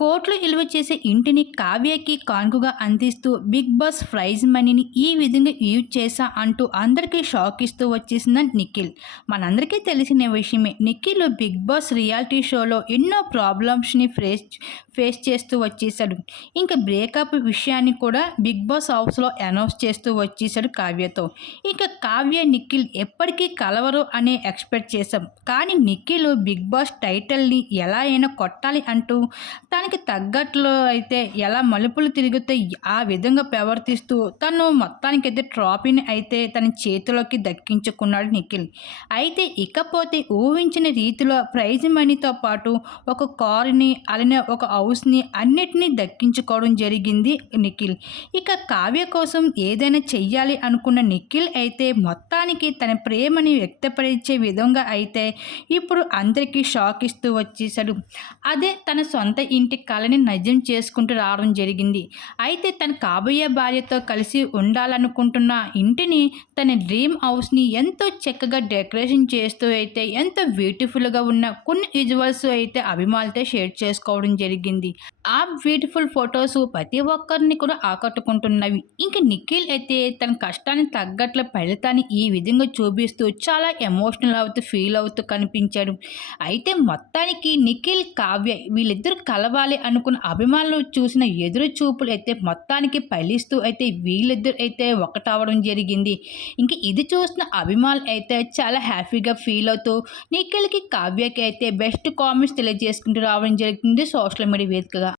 కోట్లు విలువ చేసే ఇంటిని కావ్యకి కానుకగా అందిస్తూ బిగ్ బాస్ ప్రైజ్ మనీని ఈ విధంగా యూజ్ చేశా అంటూ అందరికీ షాక్ ఇస్తూ వచ్చేసిన నిఖిల్. మనందరికీ తెలిసిన విషయమే నిఖిల్ బిగ్ బాస్ రియాలిటీ షోలో ఎన్నో ప్రాబ్లమ్స్ని ఫేస్ ఫేస్ చేస్తూ వచ్చేసాడు ఇంకా బ్రేకప్ విషయాన్ని కూడా బిగ్ బాస్ హౌస్లో అనౌన్స్ చేస్తూ వచ్చేసాడు కావ్యతో. ఇంకా కావ్య నిఖిల్ ఎప్పటికీ కలవరు అనే ఎక్స్పెక్ట్ చేశాం. కానీ నిఖిల్ బిగ్ బాస్ టైటిల్ని ఎలా అయినా కొట్టాలి అంటూ తన దానికి తగ్గట్లు అయితే ఎలా మలుపులు తిరిగితే ఆ విధంగా ప్రవర్తిస్తూ తను మొత్తానికైతే ట్రాఫీని అయితే తన చేతిలోకి దక్కించుకున్నాడు నిఖిల్. అయితే ఇకపోతే ఊహించిన రీతిలో ప్రైజ్ మనీతో పాటు ఒక కారుని అలానే ఒక హౌస్ని అన్నిటినీ దక్కించుకోవడం జరిగింది నిఖిల్. ఇక కావ్య కోసం ఏదైనా చెయ్యాలి అనుకున్న నిఖిల్ అయితే మొత్తానికి తన ప్రేమని వ్యక్తపరిచే విధంగా అయితే ఇప్పుడు అందరికీ షాక్ ఇస్తూ వచ్చేసాడు అదే తన సొంత ఇంటి కళని నజం చేసుకుంటూ రావడం జరిగింది. అయితే తన కాబోయే భార్యతో కలిసి ఉండాలనుకుంటున్న ఇంటిని తన డ్రీమ్ హౌస్ని ఎంతో చక్కగా డెకరేషన్ చేస్తూ అయితే ఎంతో బ్యూటిఫుల్గా ఉన్న కొన్ని విజువల్స్ అయితే అభిమానులతో షేర్ చేసుకోవడం జరిగింది. ఆ బ్యూటిఫుల్ ఫొటోస్ ప్రతి ఒక్కరిని కూడా ఆకట్టుకుంటున్నవి. ఇంకా నిఖిల్ అయితే తన కష్టానికి తగ్గట్ల ఫలితాన్ని ఈ విధంగా చూపిస్తూ చాలా ఎమోషనల్ అవుతూ ఫీల్ అవుతూ కనిపించాడు. అయితే మొత్తానికి నిఖిల్ కావ్య వీళ్ళిద్దరు కలవాలి కావాలి అనుకున్న అభిమానులు చూసిన ఎదురు చూపులు అయితే మొత్తానికి పలిస్తూ అయితే వీళ్ళిద్దరు అయితే ఒకటవడం జరిగింది. ఇంక ఇది చూసిన అభిమానులు అయితే చాలా హ్యాపీగా ఫీల్ అవుతూ నిఖిల్కి కావ్యకి అయితే బెస్ట్ కామెంట్స్ తెలియజేసుకుంటూ రావడం జరిగింది సోషల్ మీడియా వేదికగా.